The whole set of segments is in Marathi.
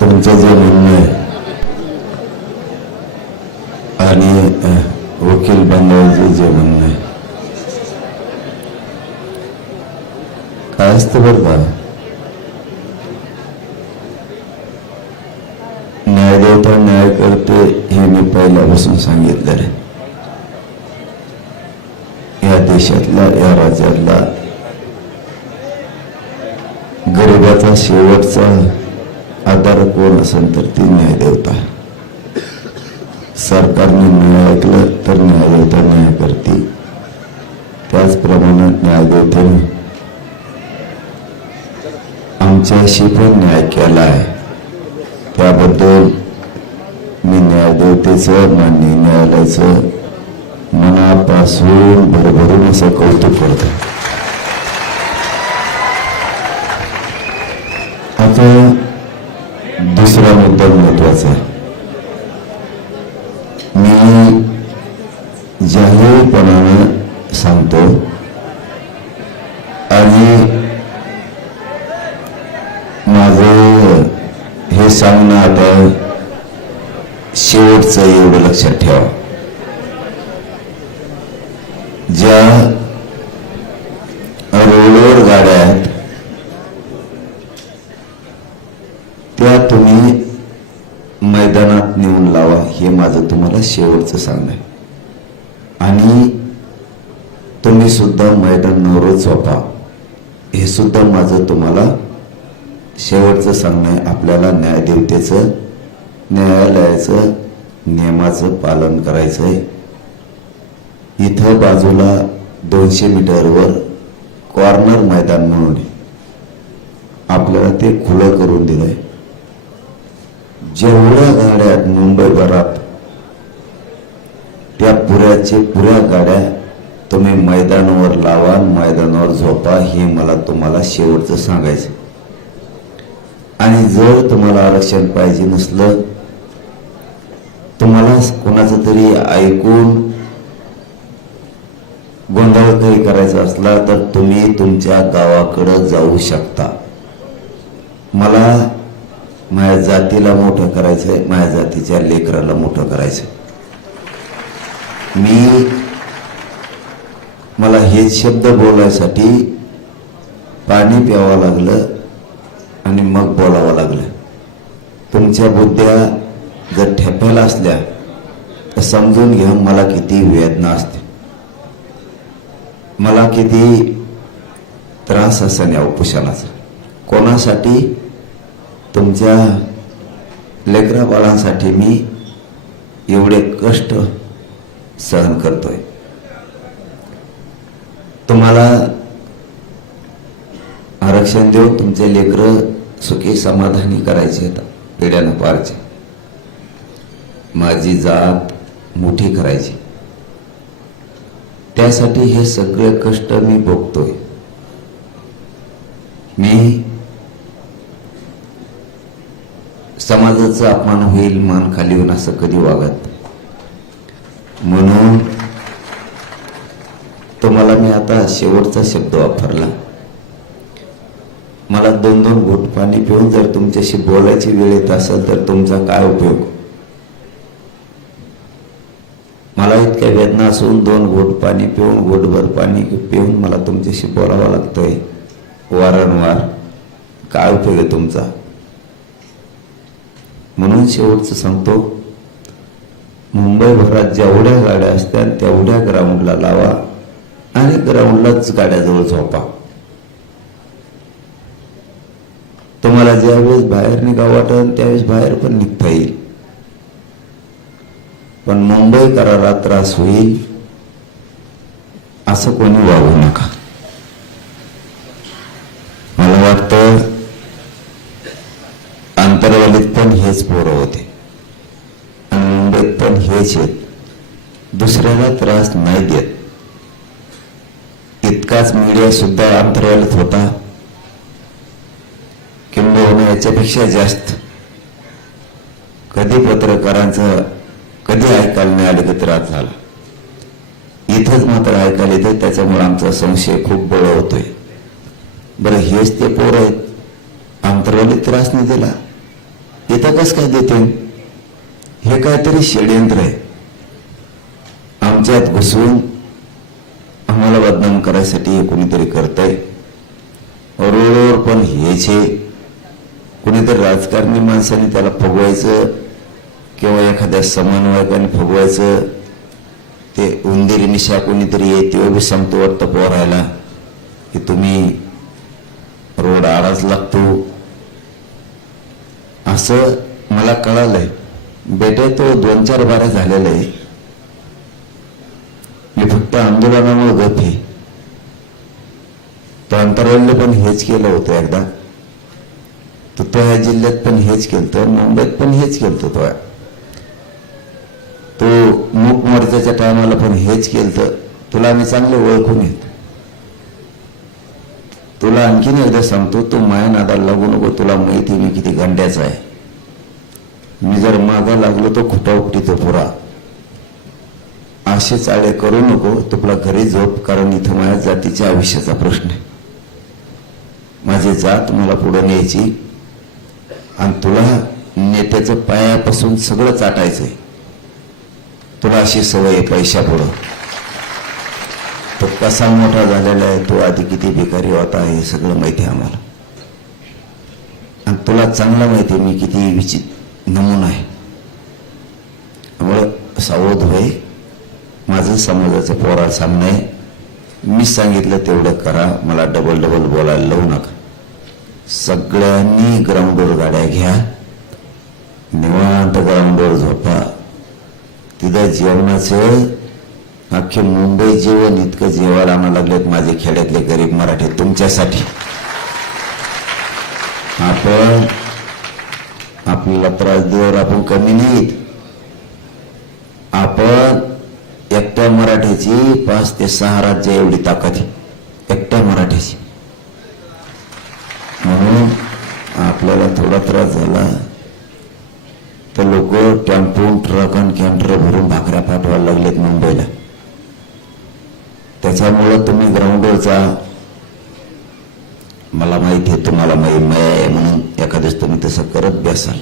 तुमचं जे म्हणणं आहे आणि वकील बांधवांचं जे म्हणणं आहे काय असतं बरं का, न्यायदेवता न्याय करते हे मी पहिल्यापासून सांगितलं आहे. या देशातला या राज्यातला गरिबाचा शेवटचा आधार कोण असेल तर ती न्यायदेवता. सरकारने न्याय ऐकलं तर न्यायदेवता न्याय करते. त्याचप्रमाणे न्यायदेवतेने आमच्याशी पण न्याय केला आहे. त्याबद्दल मी न्यायदेवतेचं माननीय न्यायालयाचं मनापासून भरभरून असं कौतुक करतो. आता दुसरा मुद्दा महत्वाचा आहे. मी जाहीरपणानं सांगतो आणि माझं हे सांगणं आता शेवटचं एवढं लक्षात ठेवा. ज्या रोडवर गाड्या आहेत त्या तुम्ही मैदानात नेऊन लावा, हे माझं तुम्हाला शेवटचं सांगणं आहे. आणि तुम्ही सुद्धा मैदानावर झोपा, हे सुद्धा माझं तुम्हाला शेवटचं सांगणं आहे. आपल्याला न्यायदेवतेचं न्यायालयाचं नियमाचं पालन करायचं आहे. इथं बाजूला 200 मीटरवर कॉर्नर मैदान म्हणून आपल्याला ते खुलं करून दिलंय. जेवढ्या गाड्या मुंबईभरात त्या पुऱ्या गाड्या तुम्ही मैदानावर लावा, मैदानावर झोपा, हे मला तुम्हाला शेवटचं सांगायचं. आणि जर तुम्हाला आरक्षण पाहिजे नसलं, तुम्हाला कोणाचं तरी ऐकून गोंधळ काही करायचा असला तर तुम्ही तुमच्या गावाकडं जाऊ शकता. मला माझ्या जातीला मोठं करायचंय, माझ्या जातीच्या लेकराला मोठं करायचंय. मला हे शब्द बोलायसाठी पाणी प्यावं लागलं आणि मग बोलावं लागलं. तुमच्या बुद्ध्या जर ठेप्याला असल्या तर समजून घ्या मला किती वेदना असते, मला किती त्रास असेल या उपोषणाचा. कोणासाठी? तुमच्या लेकरा बाळांसाठी मी एवढे कष्ट सहन करतोय. तुम्हाला आरक्षण देऊन तुमचे लेकरं सुखी समाधानी करायचे, पिढ्यानं पारचे, माझी जात मोठी करायची. त्यासाठी हे सगळे कष्ट मी भोगतोय. मी समाजाचा अपमान होईल, मान खाली होईल असं कधी वागत. म्हणून तुम्हाला मी आता शेवटचा शब्द वापरला. मला 2-2 घोट पाणी पिऊन जर तुमच्याशी बोलायची वेळ येत असेल तर तुमचा काय उपयोग? मला इतक्या वेदना असून 2 घोट पाणी पिऊन, घोटभर पाणी पिऊन मला तुमच्याशी बोलावं लागतंय वारंवार. काय उपयोग आहे तुमचा? म्हणून शेवटचं सांगतो, मुंबईभरात जेवढ्या गाड्या असतात तेवढ्या ग्राउंडला लावा आणि ग्राउंडलाच गाड्याजवळ झोपा. तुम्हाला ज्यावेळेस बाहेर निघावं वाटेल त्यावेळेस बाहेर पण निघता येईल. पण मुंबईकराला त्रास होईल असं कोणी वागू नका. मला वाटतं आंतरवालीत पण हेच पोरं होते आणि मुंबईत पण हेच आहेत. दुसऱ्याला त्रास नाही देत. इतकाच मीडिया सुद्धा आंतरवालीत होता, किंबहुना याच्यापेक्षा जास्त. कधी पत्रकारांचं कधी ऐकायला नाही आलं की त्रास झाला. इथंच मात्र ऐकायला येतं, त्याच्यामुळे आमचा संशय खूप बळ होतोय. बरं हेच ते पोर आहेत, अंतरवाली त्रास नाही दिला, इथं कसं काय देते? हे काहीतरी षडयंत्र आहे. आमच्यात घुसून आम्हाला बदनाम करायसाठी हे कोणीतरी करतंय. रोडवर पण हेच आहे. कोणीतरी राजकारणी माणसाने त्याला फुगवायचं किंवा एखाद्या समन्वयकाने फुगवायचं. ते उंदीर निशा कोणीतरी येते बी सांगतो वाटतं पोरायला की तुम्ही रोड आडाच लागतो. असं मला कळालंय. बेटे तो 2-4 बाऱ्या झालेला आहे. मी फक्त आंदोलनामुळे गप आहे. तो अंतरवल्ले पण हेच केलं होतं एकदा. तो ह्या जिल्ह्यात पण हेच केलं, मुंबईत पण हेच केलं. तो मूक मोर्चाच्या टायमाला पण हेच केलं. तुला आम्ही चांगले ओळखून येत. तुला आणखीन एकदा सांगतो, तू माया नादाला लागू नको. तुला माहिती मी किती गंड्याचा आहे. मी जर मागा लागलो तो खुटा उपटीतो पुरा. असे चाळे करू नको. तुला घरी झोप, कारण इथं माझ्या जातीच्या आयुष्याचा प्रश्न आहे. माझी जात मला पुढे न्यायची आणि तुला नेत्याचं पायापासून सगळं चाटायचंय. तुला अशी सवय आहे पैशा पुढं. तो कसा मोठा झालेला आहे, तो आधी किती भिकारी होता हे सगळं माहिती आहे आम्हाला. आणि तुला चांगलं माहिती आहे मी किती विचित्र नमुना आहे. त्यामुळं सावध होय. माझं समाजाचं पोरा सामने आहे. मी सांगितलं तेवढं करा. मला डबल बोलायला लावू नका. सगळ्यांनी ग्राउंडवर गाड्या घ्या, निवांत ग्राउंडवर झोपा. तिथं जेवणाचं अख्खे मुंबई जेवण इतकं जेवायला आणा लागलेत माझे खेड्यातले गरीब मराठी तुमच्यासाठी. आपण आपल्याला त्रास देवर आपण कमी नाहीत. आपण एकट्या मराठीची 5 ते 6 राज्य एवढी ताकद आहे एकट्या मराठीची. म्हणून आपल्याला थोडा त्रास झाला तर लोक टेम्पो ट्रक आणि कॅन्टर भरून भाकऱ्या पाठवायला लागलेत मुंबईला. त्याच्यामुळं तुम्ही ग्राउंडवर जा. मला माहिती आहे तुम्हाला आहे म्हणून एखाद्याच तुम्ही तसं करत बसाल.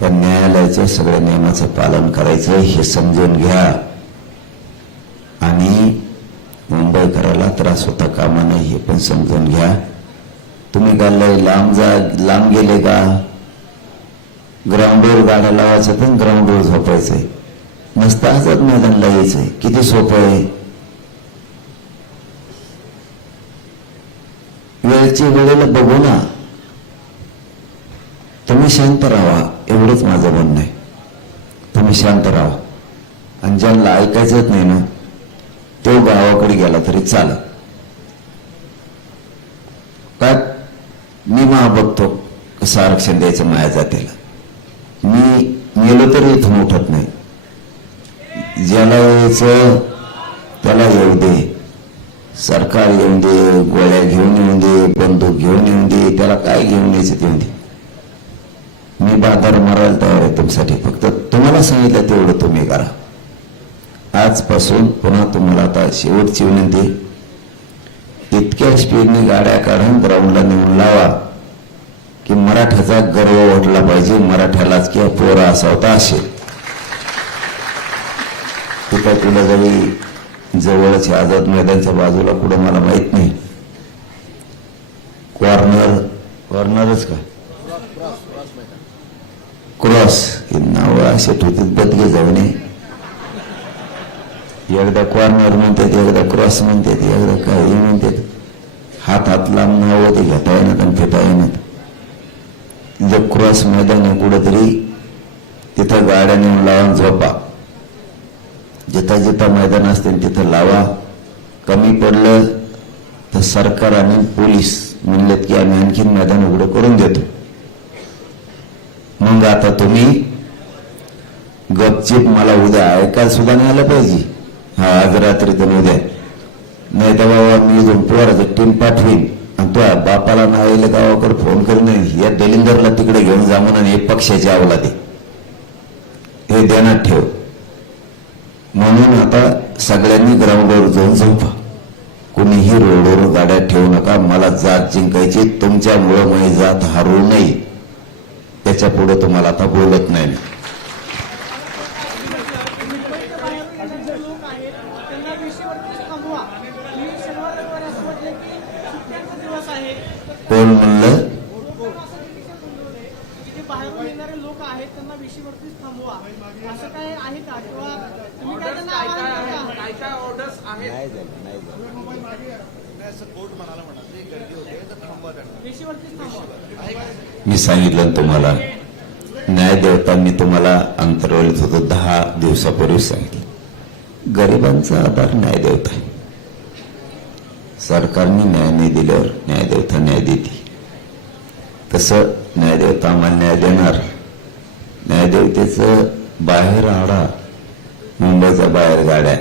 पण न्यायालयाच्या सगळ्या नियमाचं पालन करायचं हे समजून घ्या. आणि मुंबईकराला त्रास होता कामा नाही हे पण समजून घ्या. तुम्ही गाल्लाय लांब गेले का? ग्राउंडवर गाड्या लावायचं पण ग्राउंडवर झोपायचंय. नसतं आझाद मैदानला यायचंय. किती सोपं आहे. वेळची वेळेला बघू ना. तुम्ही शांत राहा एवढंच माझं म्हणणं आहे. तुम्ही शांत राहा. आणि ज्यांना ऐकायचंच नाही ना तो गावाकडे गेला तरी चालत. काय मी बघतो कसं आरक्षण द्यायचं माझ्या जातीला. मी गेलो तरी इथून उठत नाही. ज्याला यायचं त्याला येऊ दे. सरकार येऊन दे, गोळ्या घेऊन येऊन दे, बंदूक घेऊन येऊन दे, त्याला काय घेऊन यायचं ते येऊन दे. मी बाजार मारायला तयार आहे तुमच्यासाठी. फक्त तुम्हाला सांगितलं तेवढं तुम्ही करा. आजपासून पुन्हा तुम्हाला आता शेवटची विनंती, इतक्या स्पीडने गाड्या काढून ग्राउंडला नेऊन लावा की मराठ्याचा गर्व वाटला पाहिजे. मराठ्यालाच किंवा पोरा असा होता असे. तिथं तुला जरी जवळच आझाद मैदानच्या बाजूला कुठं मला माहित नाही, कॉर्नरच का क्रॉस हे नाव असे ठेवतील बदगे जाऊन. एकदा कॉर्नर म्हणतात, एकदा क्रॉस म्हणतात, एकदा काही म्हणतात. हात लांब नाव ते घेता येणार आणि फेटा येणार. जे क्रॉस मैदान आहे कुठंतरी तिथं गाड्या नेऊन लावून झोपा. जिथं जिथं मैदान असते तिथं लावा. कमी पडलं तर सरकार आणि पोलीस म्हणलेत की आम्ही आणखीन मैदान उघडं करून देतो. मग आता तुम्ही गपचीप मला उद्या ऐकायला सुद्धा नाही आलं पाहिजे. हा आज रात्री तर उद्या नाही तर बाबा मी इथून पोराचं टीम पाठवीन आणि तो बापाला नावायला गावाकडे फोन करून या दलिंदरला तिकडे घेऊन जा म्हणून एक पक्षाची अवलादी हे ध्यानात ठेव. म्हणून आता सगळ्यांनी ग्राउंडवर जाऊन झोपा. कुणीही रोडवर गाड्या ठेवू नका. मला जात जिंकायची, तुमच्यामुळे माझी जात हरू नये. त्याच्या पुढे तुम्हाला आता बोलत नाही. कोण म्हणलं? बाहेरून येणारे लोक आहेत त्यांना विषयवरतीच थांबवा असं काय आहे का? किंवा तुम्ही काय त्यांना आवाहन करता? काय ऑर्डर्स आहेत? विषयवरतीच थांबवा. मी सांगितलं ना तुम्हाला, न्यायदेवता मी तुम्हाला अंतरवलीत होतो 10 दिवसापूर्वी सांगितलं. गरिबांचा आधार न्यायदेवता आहे. सरकारने न्याय नाही दिल्यावर न्यायदेवता न्याय देते. तसं न्यायदेवता आम्हाला न्याय देणार. न्यायदेवतेचं बाहेर आडा, मुंबईच्या बाहेर गाड्या,